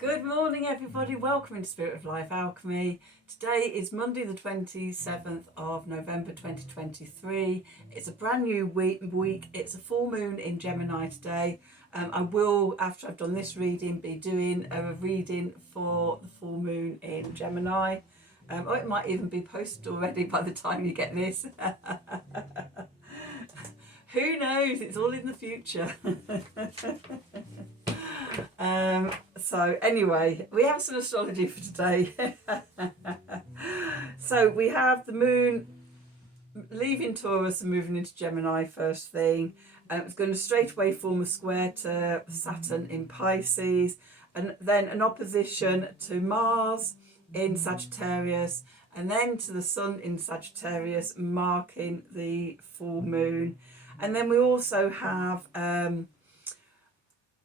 Good morning, everybody. Welcome into Spirit of Life Alchemy. Today is Monday, the 27th of November 2023. It's a brand new week. It's a full moon in Gemini today. I will, after I've done this reading, be doing a reading for the full moon in Gemini. Or it might even be posted already by the time you get this. Who knows? It's all in the future. So anyway, we have some astrology for today. So we have the moon leaving Taurus and moving into Gemini first thing. It's going to straight away form a square to Saturn in Pisces, and then an opposition to Mars in Sagittarius, and then to the Sun in Sagittarius, marking the full moon. And then we also have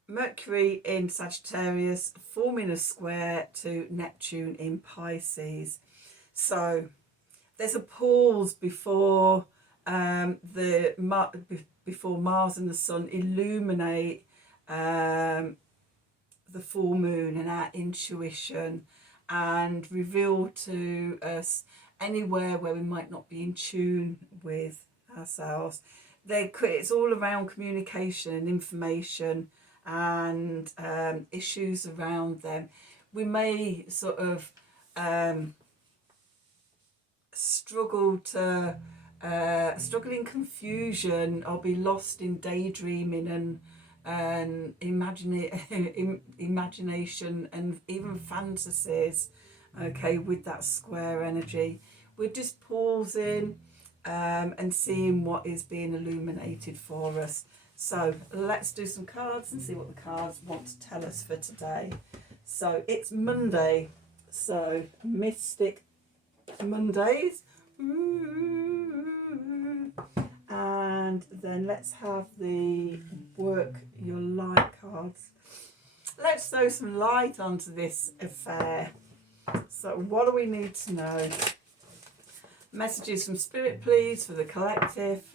Mercury in Sagittarius forming a square to Neptune in Pisces. So there's a pause before before Mars and the Sun illuminate the full moon and our intuition, and reveal to us anywhere where we might not be in tune with ourselves. It's all around communication and information and issues around them. We may sort of struggle in confusion, or be lost in daydreaming and imagination and even fantasies, okay, with that square energy. We're just pausing and seeing what is being illuminated for us. So let's do some cards and see what the cards want to tell us for today. So it's Monday, so Mystic Mondays. And then let's have the Work Your Light cards. Let's throw some light onto this affair. So what do we need to know? Messages from Spirit, please, for the collective.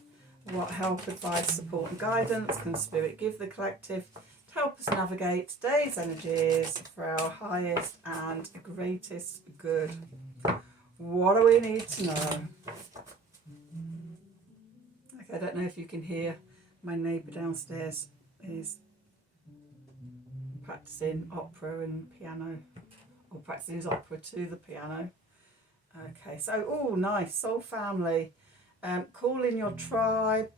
What help, advice, support and guidance can Spirit give the collective to help us navigate today's energies for our highest and greatest good? What do we need to know? Okay, I don't know if you can hear, my neighbour downstairs is practicing opera and piano, or practicing his opera to the piano. Okay, so, oh, nice, soul family. Call in your tribe.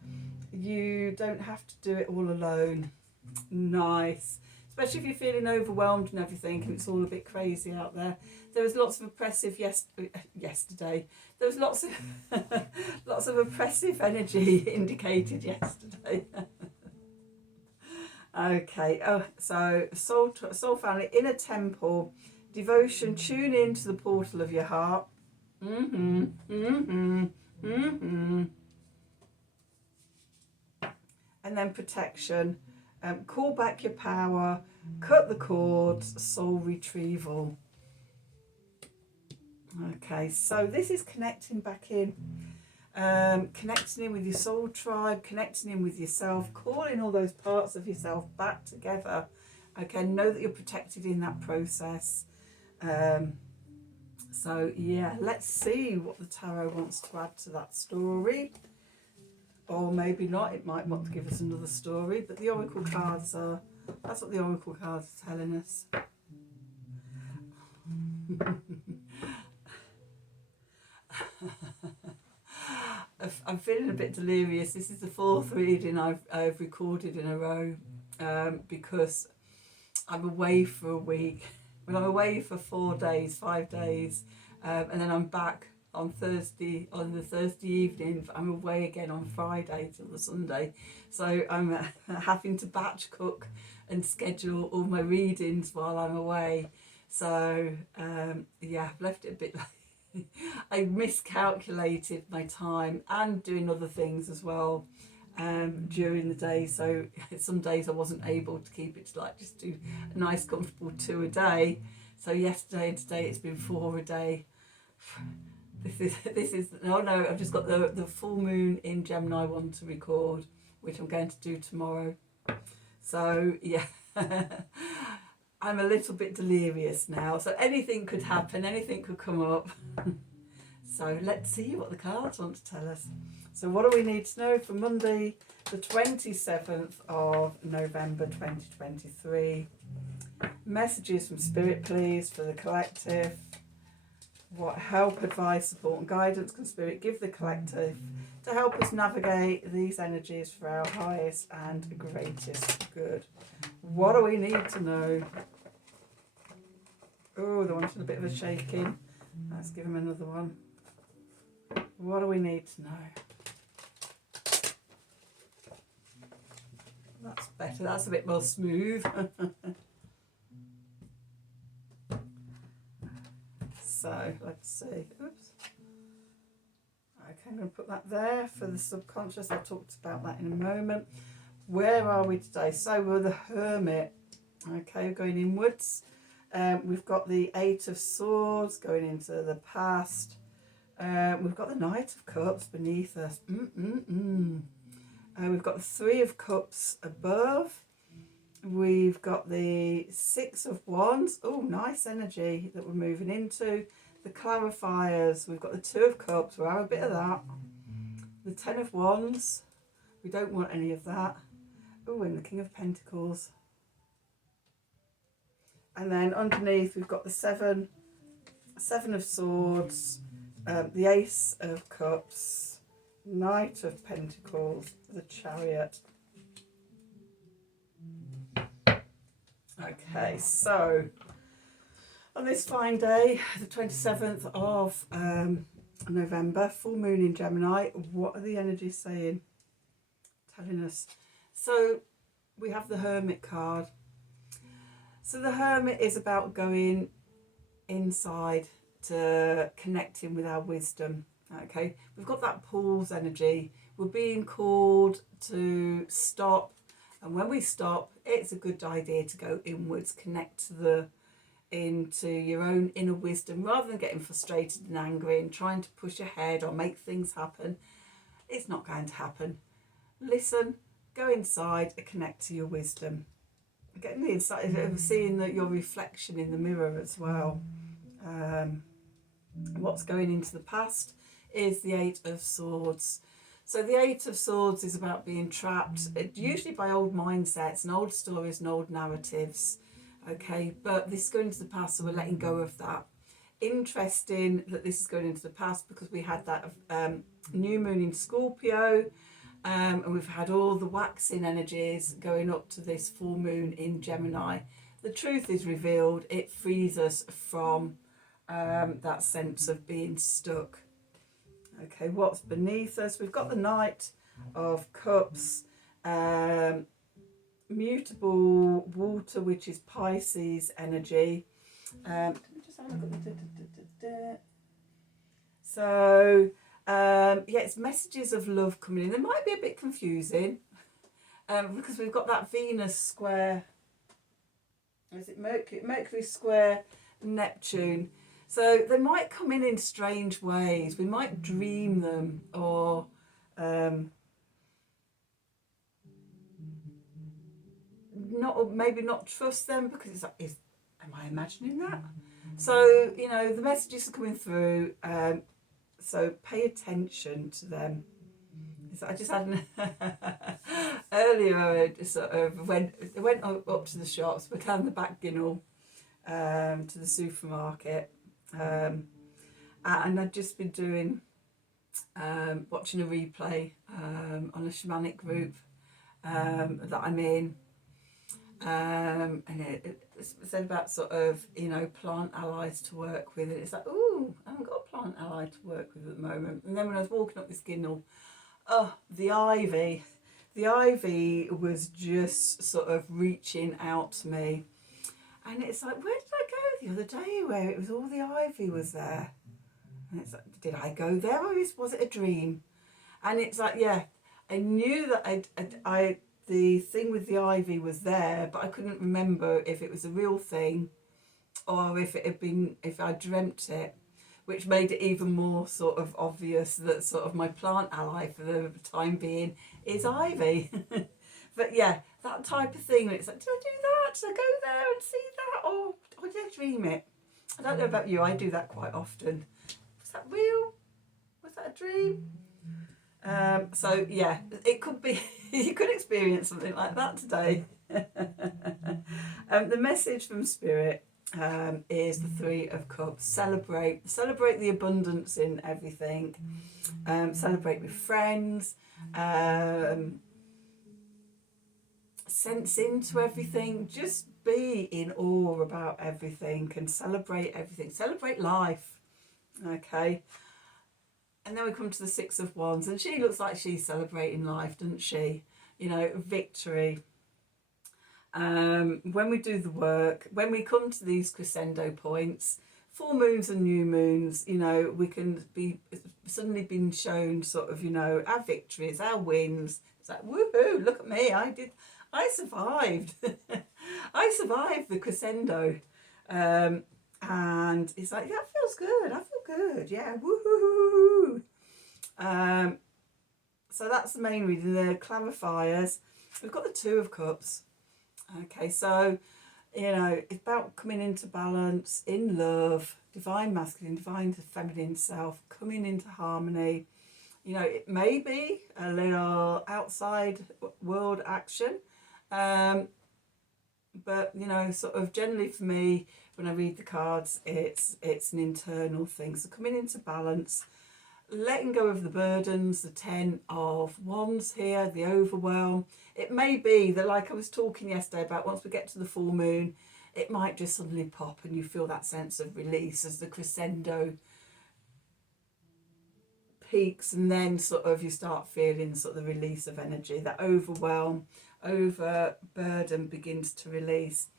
You don't have to do it all alone. Nice. Especially if you're feeling overwhelmed and everything and it's all a bit crazy out there. There was lots of oppressive yesterday. There was lots of lots of oppressive energy indicated yesterday. Okay. Oh, so soul family, inner temple, devotion. Tune into the portal of your heart. And then protection. Call back your power, cut the cords, soul retrieval. Okay, so this is connecting back in, connecting in with your soul tribe, connecting in with yourself, calling all those parts of yourself back together. Okay, know that you're protected in that process. So yeah, let's see what the tarot wants to add to that story. Or maybe not, it might want to give us another story, but the oracle cards are, that's what the oracle cards are telling us. I'm feeling a bit delirious. This is the fourth reading I've recorded in a row, because I'm away for a week. Well, I'm away for 5 days, and then I'm back on the Thursday evening. I'm away again on Friday till the Sunday, so I'm having to batch cook and schedule all my readings while I'm away. So yeah, I've left it a bit late. I miscalculated my time and doing other things as well during the day, so some days I wasn't able to keep it to like just do a nice comfortable 2 a day. So yesterday and today it's been 4 a day. This is no, I've just got the full moon in Gemini one to record, which I'm going to do tomorrow. So yeah, I'm a little bit delirious now, so anything could happen, anything could come up. So let's see what the cards want to tell us. So what do we need to know for Monday, the 27th of November 2023? Messages from Spirit, please, for the collective. What help, advice, support and guidance can Spirit give the collective to help us navigate these energies for our highest and greatest good? What do we need to know? Oh, they're wanting a bit of a shaking. Let's give them another one. What do we need to know? That's better. That's a bit more smooth. So, let's see. Oops. Okay, I'm going to put that there for the subconscious. I'll talk about that in a moment. Where are we today? So, we're the Hermit. Okay, we're going inwards. We've got the Eight of Swords going into the past. We've got the Knight of Cups beneath us. We've got the Three of Cups above. We've got the Six of Wands. Oh, nice energy that we're moving into. The clarifiers. We've got the Two of Cups. We'll have a bit of that. The Ten of Wands. We don't want any of that. Oh, and the King of Pentacles. And then underneath we've got the Seven of Swords, the Ace of Cups, Knight of Pentacles, the Chariot. Okay, so on this fine day, the 27th of November, full moon in Gemini, what are the energies saying? Telling us. So we have the Hermit card. So the Hermit is about going inside to connecting with our wisdom. Okay, we've got that Paul's energy. We're being called to stop, and when we stop, it's a good idea to go inwards, connect to into your own inner wisdom, rather than getting frustrated and angry and trying to push ahead or make things happen. It's not going to happen. Listen, go inside and connect to your wisdom. Getting the insight of seeing that your reflection in the mirror as well. What's going into the past is the Eight of Swords. So the Eight of Swords is about being trapped, usually by old mindsets and old stories and old narratives. Okay, but this is going into the past, so we're letting go of that. Interesting that this is going into the past because we had that new moon in Scorpio. And we've had all the waxing energies going up to this full moon in Gemini. The truth is revealed. It frees us from that sense of being stuck. Okay, what's beneath us? We've got the Knight of Cups, mutable water, which is Pisces energy. Let me just have a look at the So, yeah, it's messages of love coming in. They might be a bit confusing because we've got that Venus square. Is it Mercury? Mercury square Neptune. So they might come in strange ways. We might dream them, or maybe not trust them because it's like, am I imagining that? So, you know, the messages are coming through. So pay attention to them. So I just had earlier. I sort of went up to the shops, but down the back Ginnell to the supermarket, and I'd just been doing watching a replay on a shamanic group that I'm in, and it said about sort of, you know, plant allies to work with, and it's like, ooh, I haven't got a plant ally to work with at the moment. And then when I was walking up this Ginnell, oh, the ivy was just sort of reaching out to me, and it's like, where did I go the other day where it was all the ivy was there? And it's like, did I go there, or was it a dream? And it's like, yeah, I knew that I the thing with the ivy was there, but I couldn't remember if it was a real thing or if I dreamt it, which made it even more sort of obvious that sort of my plant ally for the time being is ivy. But yeah, that type of thing. It's like, did I do that? Did I go there and see that? Or did I dream it? I don't know about you, I do that quite often. Was that real? Was that a dream? So yeah, it could be, you could experience something like that today. The message from Spirit is the Three of Cups. Celebrate the abundance in everything. Celebrate with friends. Sense into everything. Just be in awe about everything and celebrate everything. Celebrate life. Okay. And then we come to the Six of Wands, and she looks like she's celebrating life, doesn't she? You know, victory. When we do the work, when we come to these crescendo points, full moons and new moons, you know, we can be suddenly being shown sort of, you know, our victories, our wins. It's like, woohoo, look at me, I survived. I survived the crescendo. And it's like, that feels good, I feel good, yeah, woohoo. So that's the main reading. The clarifiers, we've got the Two of Cups. Okay, so, you know, it's about coming into balance, in love, divine masculine, divine feminine self, coming into harmony. You know, it may be a little outside world action, but, you know, sort of generally for me, when I read the cards, it's an internal thing. So coming into balance, letting go of the burdens, the Ten of Wands here, the overwhelm. It may be that, like I was talking yesterday about, once we get to the full moon, it might just suddenly pop and you feel that sense of release as the crescendo peaks, and then sort of you start feeling sort of the release of energy, that overwhelm, overburden begins to release.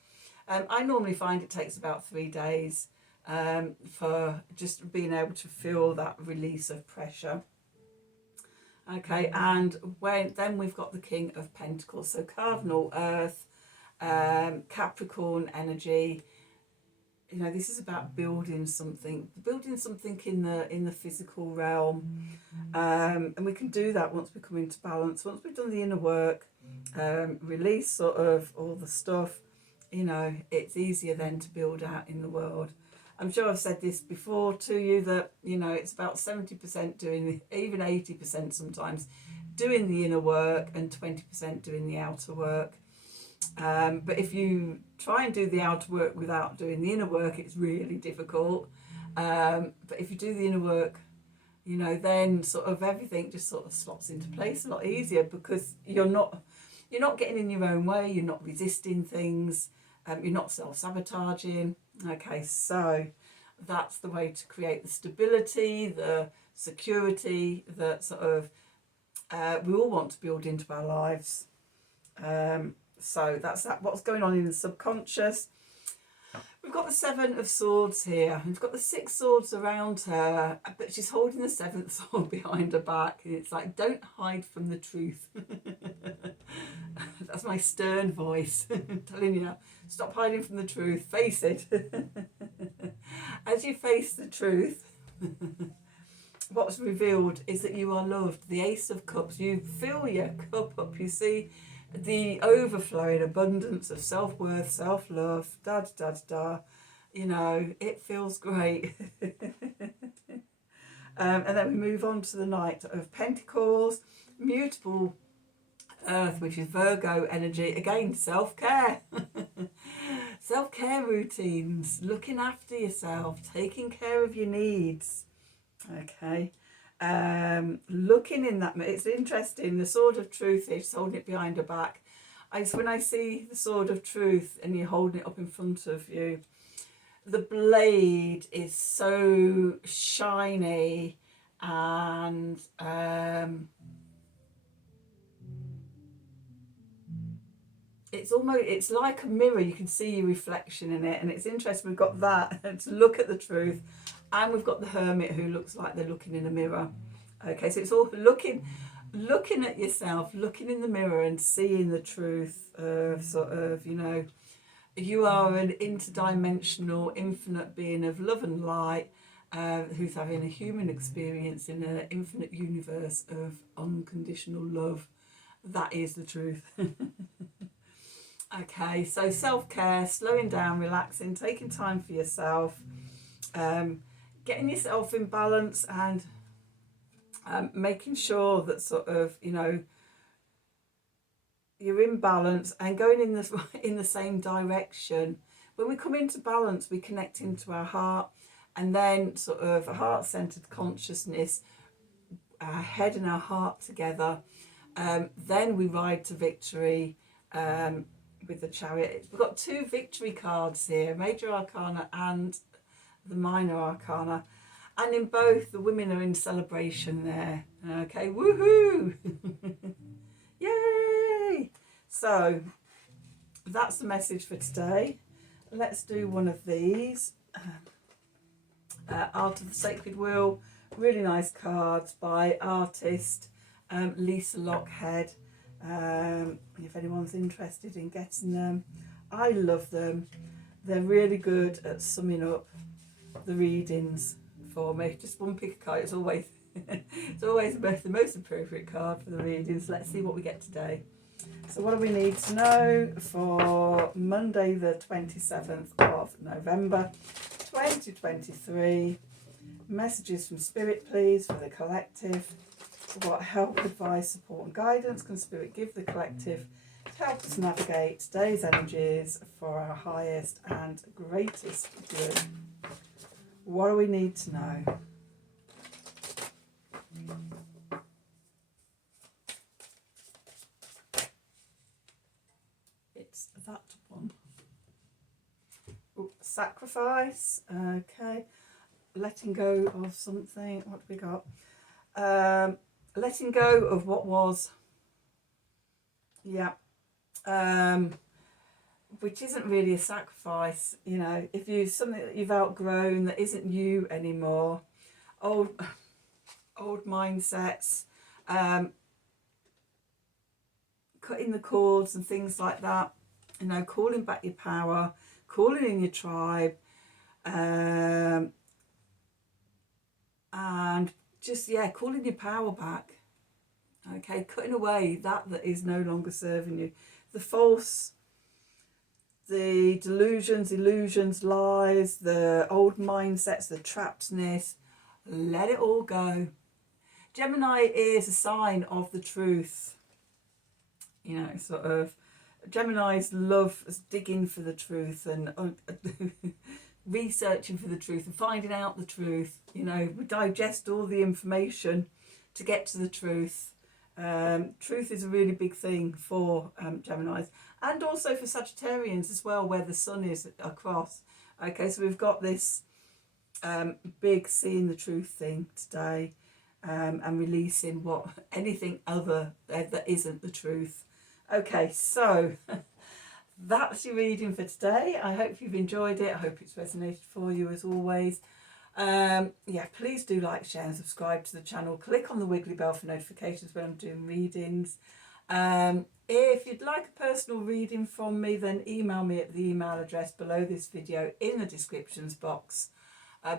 I normally find it takes about 3 days for just being able to feel that release of pressure. Okay, and then we've got the King of Pentacles, so cardinal earth, Capricorn energy. You know, this is about building something in the physical realm, and we can do that once we come into balance. Once we've done the inner work, release sort of all the stuff. You know, it's easier then to build out in the world. I'm sure I've said this before to you, that, you know, it's about 70% doing, even 80% sometimes, doing the inner work and 20% doing the outer work. But if you try and do the outer work without doing the inner work, it's really difficult. But if you do the inner work, you know, then sort of everything just sort of slots into place a lot easier, because you're not getting in your own way, you're not resisting things, you're not self-sabotaging. Okay, so that's the way to create the stability, the security that sort of we all want to build into our lives. So that's that. What's going on in the subconscious. We've got the Seven of Swords here. We've got the 6 swords around her, but she's holding the 7th sword behind her back. And it's like, don't hide from the truth. That's my stern voice telling you, stop hiding from the truth, face it. As you face the truth, what's revealed is that you are loved. The Ace of Cups, you fill your cup up, you see the overflowing abundance of self-worth, self-love, you know, it feels great. And then we move on to the Knight of Pentacles, mutable earth, which is Virgo energy. Again, self-care. Self-care routines, looking after yourself, taking care of your needs. Okay. Looking in that, it's interesting, the Sword of Truth, she's holding it behind her back. When I see the Sword of Truth and you're holding it up in front of you, the blade is so shiny, and it's like a mirror. You can see your reflection in it, and it's interesting. We've got that to look at the truth, and we've got the Hermit, who looks like they're looking in a mirror. Okay, so it's all looking at yourself, looking in the mirror and seeing the truth of sort of, you know, you are an interdimensional, infinite being of love and light, who's having a human experience in an infinite universe of unconditional love. That is the truth. Okay, so self-care, slowing down, relaxing, taking time for yourself, getting yourself in balance, and making sure that sort of, you know, you're in balance and going in the in the same direction. When we come into balance, we connect into our heart, and then sort of a heart-centered consciousness, our head and our heart together. Then we ride to victory with the Chariot. We've got two victory cards here, Major Arcana and the Minor Arcana. And in both, the women are in celebration there. Okay, woohoo! Yay! So, that's the message for today. Let's do one of these. Art of the Sacred Wheel. Really nice cards by artist Lisa Lockhead. If anyone's interested in getting them, I love them. They're really good at summing up the readings for me. Just one pick a card. It's always it's always the most appropriate card for the readings. Let's see what we get today. So what do we need to know for Monday the 27th of November 2023? Messages from Spirit, please, for the collective. What help, advice, support and guidance can Spirit give the collective to help us navigate today's energies for our highest and greatest good? What do we need to know? It's that one. Ooh, sacrifice. Okay. Letting go of something. What have we got? Letting go of what was. Yeah. Which isn't really a sacrifice, you know. If you something that you've outgrown that isn't you anymore, old mindsets, cutting the cords and things like that, you know, calling back your power, calling in your tribe, and just, yeah, calling your power back. Okay, cutting away that is no longer serving you. The false, the delusions, illusions, lies, the old mindsets, the trappedness, let it all go. Gemini is a sign of the truth. You know, sort of, Geminis love digging for the truth and researching for the truth and finding out the truth. You know, we digest all the information to get to the truth. Truth is a really big thing for Geminis, and also for Sagittarians as well, where the sun is across. Okay, so we've got this big seeing the truth thing today, and releasing anything other that isn't the truth. Okay, so that's your reading for today. I hope you've enjoyed it. I hope it's resonated for you as always. Yeah, please do like, share and subscribe to the channel. Click on the wiggly bell for notifications when I'm doing readings. If you'd like a personal reading from me, then email me at the email address below this video in the descriptions box.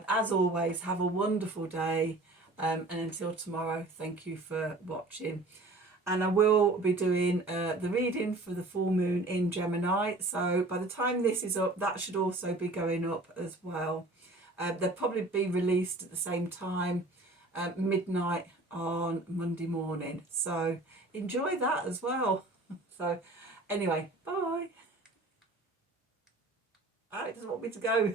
As always, have a wonderful day, and until tomorrow, thank you for watching. And I will be doing the reading for the full moon in Gemini. So by the time this is up, that should also be going up as well. They'll probably be released at the same time, midnight on Monday morning. So enjoy that as well. So anyway, bye. It doesn't want me to go.